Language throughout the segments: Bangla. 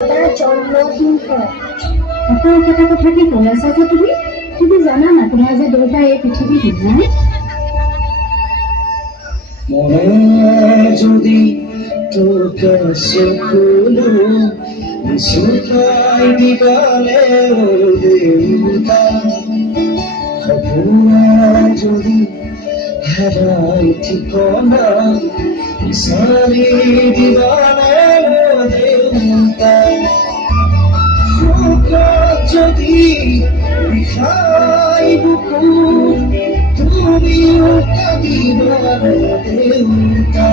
তার জন্মদিন হয়। আকৌ একেটা কথা কি কৈ আছা যে তুমি জানা না তোমাৰ যে দেউতা এই পৃথিৱীত নাই। মনে যদি তোকে সকলো শুকাই দিবালে দেউতা সপোনে যদি হেৰাই ঠিকনা বিচাৰি দিবালে দেউতা যদি বিষাই বুকু তুমিও কাঁদিবারে দেউতা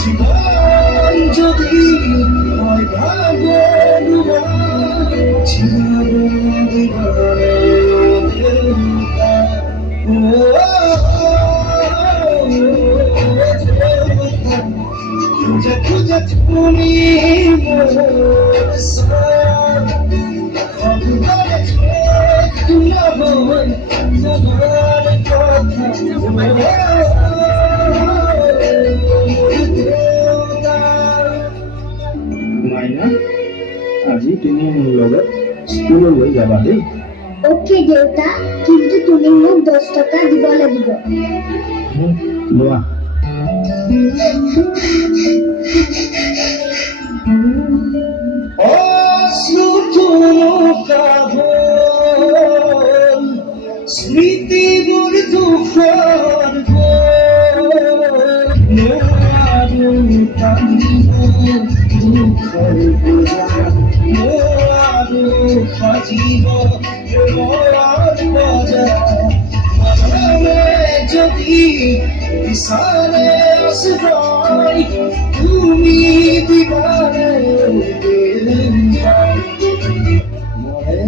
জীবন যদি হয় ভাগ্যবান জীবন দিবারে দেউতা খুঁজে খুঁজে তুমি মোর সাথ মাইনা আজি তুমি মোৰ লগত স্কুললৈ যাবা দেই। ওকে দেউতা, কিন্তু তুমি মোক 10 টকা দিব লাগিব। লোৱা। স্মৃতিবোৰ দুখৰ নোৱাৰো কান্দিব দুখৰ বোজা নোৱাৰো সাজিব প্ৰেমৰ বজা মনে যদি বিচাৰে আশ্ৰয় তুমি দিবাৰে মনে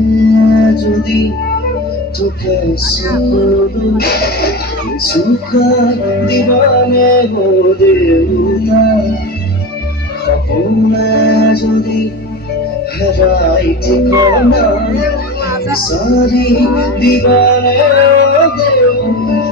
যদি তোকে সকলো সুখা দিবানে গো দেউতা সপোনে যদি হেৰাই ঠিকনা বিচাৰি দিবানে দেউতা